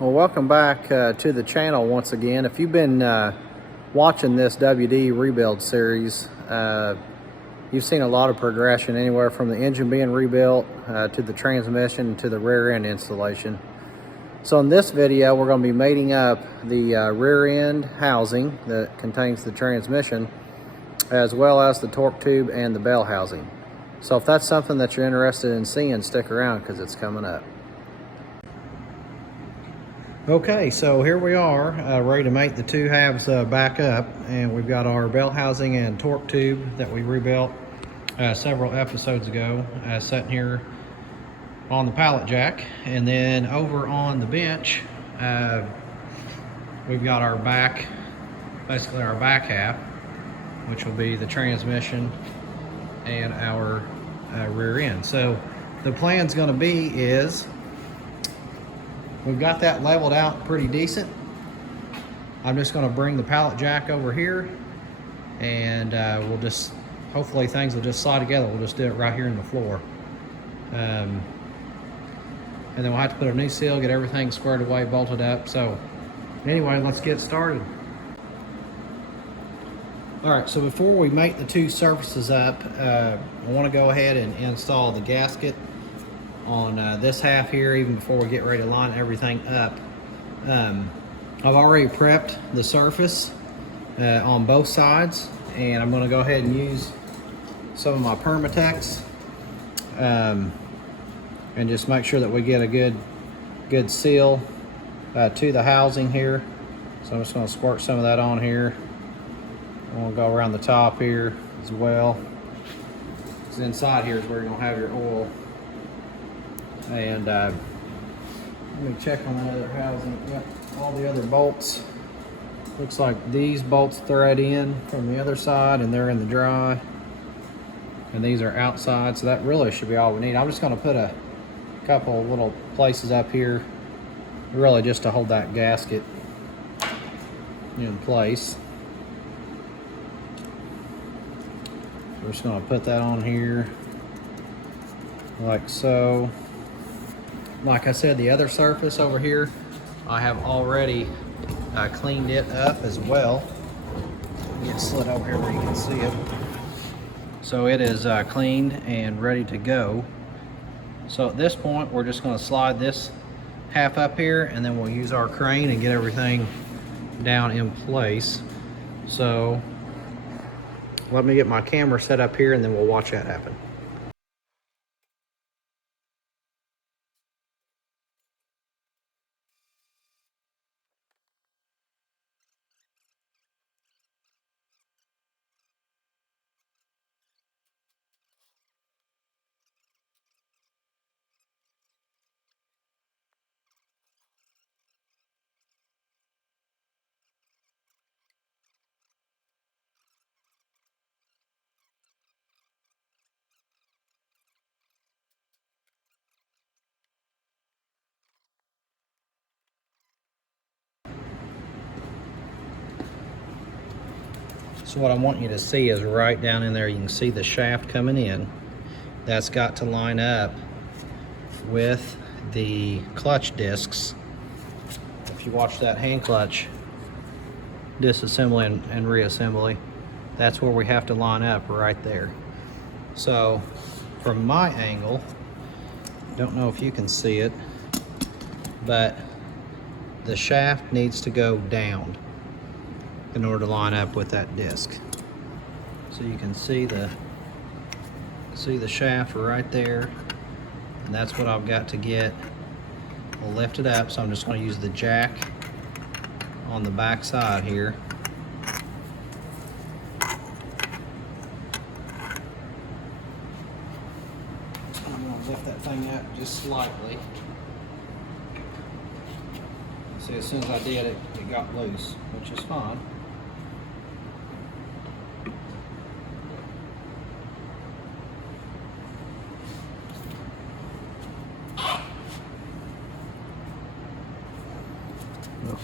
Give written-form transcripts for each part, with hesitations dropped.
Well, welcome back to the channel once again. If you've been watching this WD rebuild series, you've seen a lot of progression anywhere from the engine being rebuilt to the transmission to the rear end installation. So in this video, we're going to be mating up the rear end housing that contains the transmission, as well as the torque tube and the bell housing. So if that's something that you're interested in seeing, stick around because it's coming up. Okay, so here we are, ready to make the two halves back up, and we've got our bell housing and torque tube that we rebuilt several episodes ago, sitting here on the pallet jack. And then over on the bench, we've got our back, basically our back half, which will be the transmission and our rear end. So the plan's going to be is, we've got that leveled out pretty decent. I'm just going to bring the pallet jack over here, and we'll just, hopefully things will just slide together. We'll just do it right here in the floor. And then we'll have to put a new seal, get everything squared away, bolted up. So anyway, let's get started. All right, so before we make the two surfaces up, I want to go ahead and install the gasket on this half here, even before we get ready to line everything up. I've already prepped the surface on both sides, and I'm going to go ahead and use some of my Permatex and just make sure that we get a good seal to the housing here. So I'm just going to squirt some of that on here. I'm going to go around the top here as well, because inside here is where you're going to have your oil. And let me check on the other housing. Yep, all the other bolts. Looks like these bolts thread in from the other side, and they're in the dry. And these are outside, so that really should be all we need. I'm just going to put a couple little places up here, really just to hold that gasket in place. We're just going to put that on here like so. Like I said, the other surface over here, I have already cleaned it up as well. Get slid over here where you can see it. So it is cleaned and ready to go. So at this point, we're just going to slide this half up here, and then we'll use our crane and get everything down in place. So let me get my camera set up here, and then we'll watch that happen. So what I want you to see is right down in there, you can see the shaft coming in. That's got to line up with the clutch discs. If you watch that hand clutch disassembly and reassembly, that's where we have to line up right there. So from my angle, don't know if you can see it, but the shaft needs to go down in order to line up with that disc. So you can see the shaft right there, and that's what I've got to get. We'll lift it up, so I'm just going to use the jack on the back side here. I'm going to lift that thing up just slightly. See, as soon as I did, it got loose, which is fine.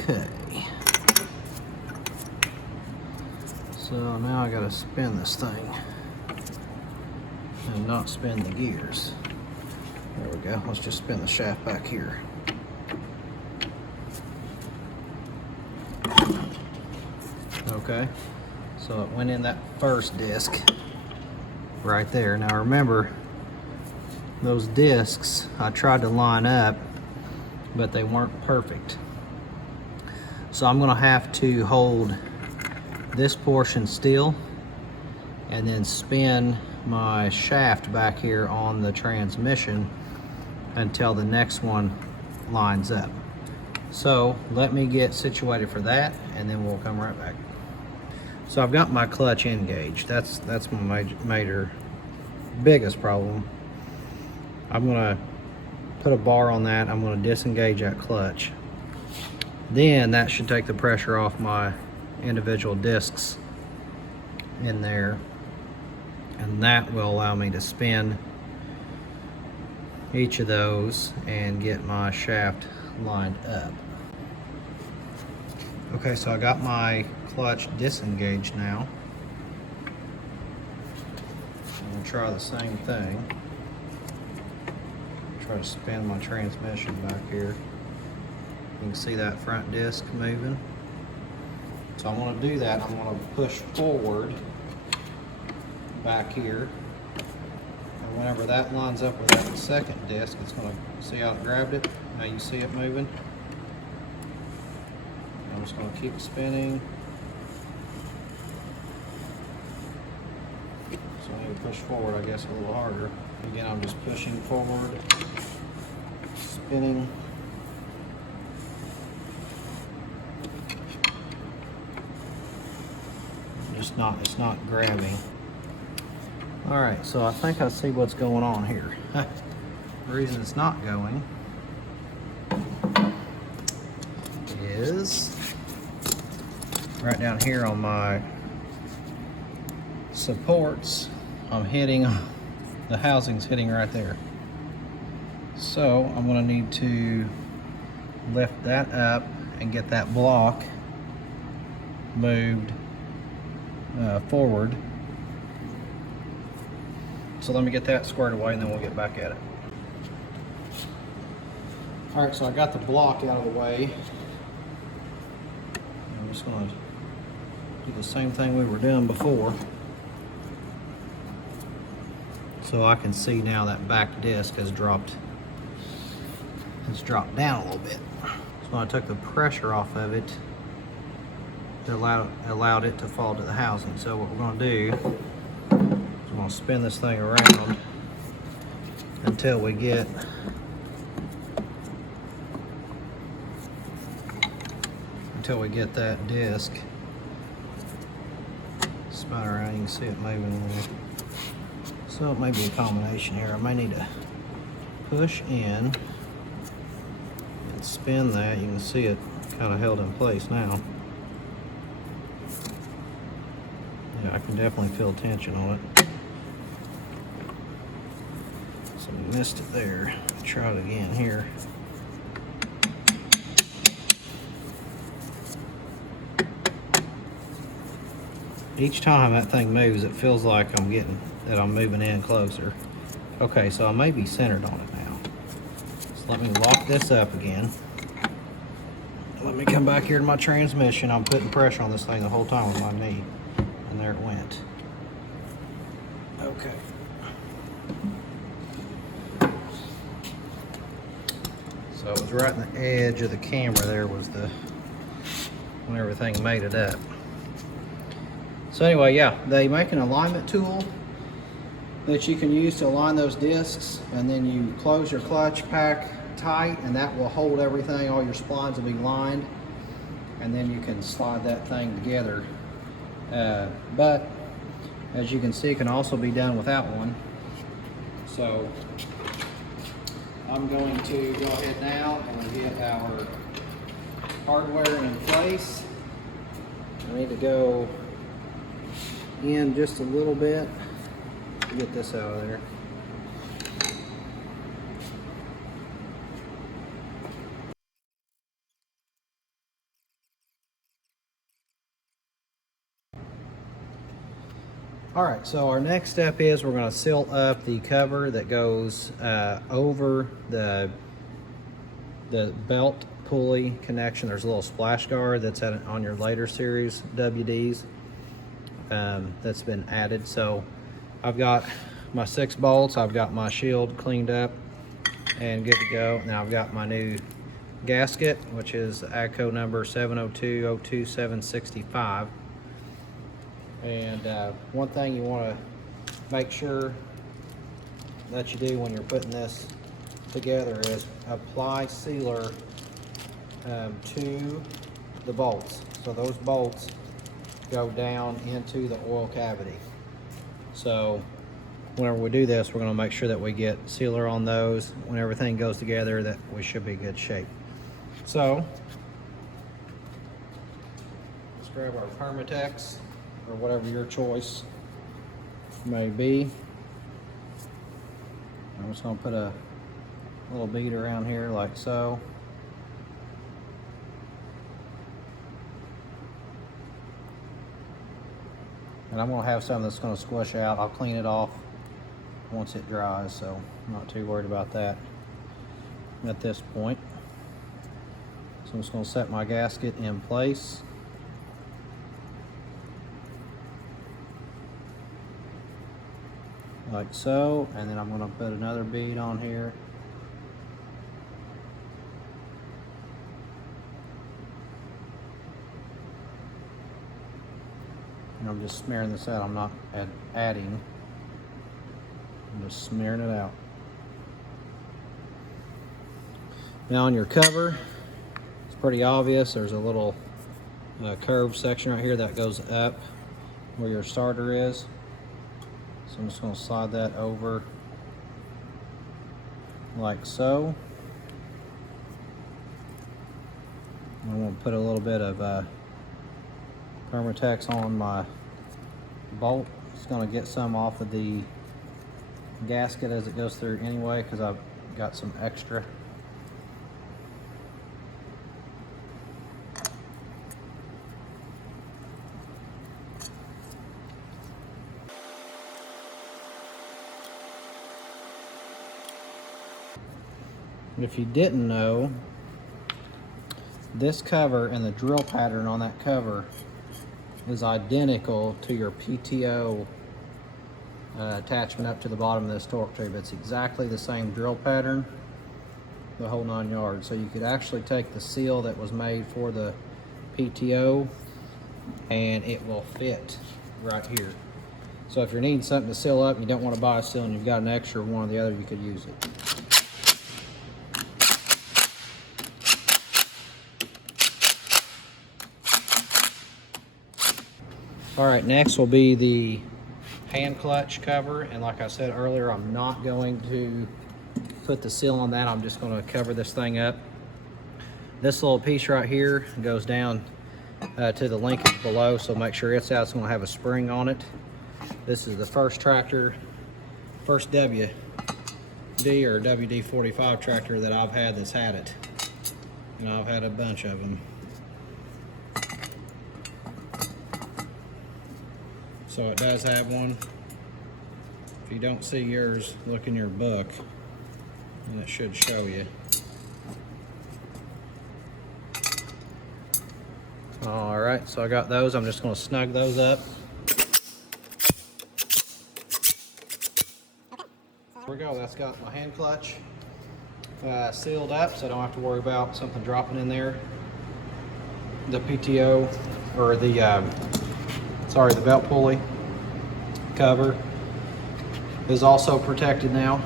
Okay, so now I gotta spin this thing and not spin the gears. There we go. Let's just spin the shaft back here. Okay, so it went in that first disc right there. Now remember, those discs I tried to line up, but they weren't perfect. So I'm gonna have to hold this portion still and then spin my shaft back here on the transmission until the next one lines up. So let me get situated for that and then we'll come right back. So I've got my clutch engaged. That's my major biggest problem. I'm gonna put a bar on that. I'm gonna disengage that clutch. Then that should take the pressure off my individual discs in there, and that will allow me to spin each of those and get my shaft lined up. Okay, so I got my clutch disengaged now. I'm gonna try the same thing. Try to spin my transmission back here. You can see that front disc moving. So I'm going to do that. I'm going to push forward back here. And whenever that lines up with that second disc, it's going to, see how it grabbed it? Now you see it moving. I'm just going to keep spinning. So I need to push forward, I guess, a little harder. Again, I'm just pushing forward, spinning. It's not grabbing. All right, so I think I see what's going on here. The reason it's not going is right down here on my supports. I'm hitting, the housing's hitting right there. So I'm gonna need to lift that up and get that block moved forward. So let me get that squared away and then we'll get back at it. All right, so I got the block out of the way. I'm just gonna do the same thing we were doing before. So I can see now that back disc has dropped down a little bit. So when I took the pressure off of it, it allowed it to fall to the housing. So what we're going to do is we're going to spin this thing around until we get that disc spun around. You can see it moving there. So it may be a combination here. I may need to push in and spin that. You can see it kind of held in place now. Yeah, I can definitely feel tension on it. So we missed it there. Try it again here. Each time that thing moves, it feels like I'm moving in closer. Okay, so I may be centered on it now. So let me lock this up again. Let me come back here to my transmission. I'm putting pressure on this thing the whole time with my knee. And there it went. Okay. So it was right in the edge of the camera there was when everything made it up. So anyway, yeah, they make an alignment tool that you can use to align those discs, and then you close your clutch pack tight and that will hold everything. All your splines will be lined, and then you can slide that thing together. But as you can see, it can also be done without one. So I'm going to go ahead now and get our hardware in place. I need to go in just a little bit to get this out of there. All right, so our next step is we're going to seal up the cover that goes over the belt pulley connection. There's a little splash guard that's on your later series WDs that's been added. So I've got my 6 bolts, I've got my shield cleaned up and good to go. Now I've got my new gasket, which is AGCO number 702-02765. And one thing you want to make sure that you do when you're putting this together is apply sealer to the bolts. So those bolts go down into the oil cavity. So whenever we do this, we're going to make sure that we get sealer on those. When everything goes together, that we should be in good shape. So let's grab our Permatex or whatever your choice may be. I'm just going to put a little bead around here like so. And I'm going to have some that's going to squish out. I'll clean it off once it dries, so I'm not too worried about that at this point. So I'm just going to set my gasket in place. Like so, and then I'm going to put another bead on here. And I'm just smearing this out. I'm not adding. I'm just smearing it out. Now on your cover, it's pretty obvious. There's a little curved section right here that goes up where your starter is. So I'm just going to slide that over like so. I'm going to put a little bit of Permatex on my bolt. It's going to get some off of the gasket as it goes through anyway, because I've got some extra. If you didn't know, this cover and the drill pattern on that cover is identical to your PTO attachment up to the bottom of this torque tube. It's exactly the same drill pattern, the whole 9 yards. So you could actually take the seal that was made for the PTO and it will fit right here. So if you're needing something to seal up and you don't want to buy a seal and you've got an extra one or the other, you could use it. All right, next will be the hand clutch cover, and like I said earlier, I'm not going to put the seal on that. I'm just going to cover this thing up. This little piece right here goes down to the linkage below, so make sure it's out. It's going to have a spring on it. This is the first WD or WD-45 tractor that I've had that's had it, and I've had a bunch of them. So it does have one. If you don't see yours, look in your book and it should show you. All right, so I got those. I'm just going to snug those up. Here we go. That's got my hand clutch sealed up, so I don't have to worry about something dropping in there. The PTO or the the belt pulley cover is also protected now.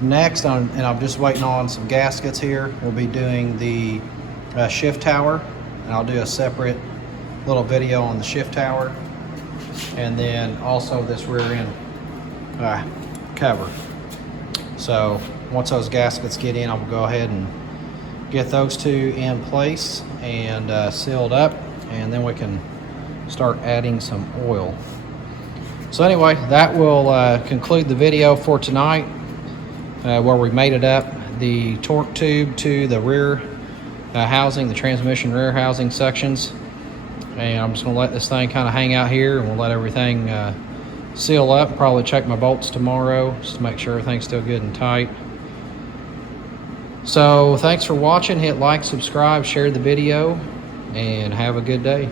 Next, and I'm just waiting on some gaskets here, we'll be doing the shift tower, and I'll do a separate little video on the shift tower, and then also this rear end cover. So once those gaskets get in, I'll go ahead and get those two in place and sealed up, and then we can start adding some oil. So anyway, that will conclude the video for tonight, where we mated up the torque tube to the rear housing, the transmission rear housing sections. And I'm just going to let this thing kind of hang out here, and we'll let everything seal up. Probably check my bolts tomorrow just to make sure everything's still good and tight. So thanks for watching. Hit like, subscribe, share the video, and have a good day.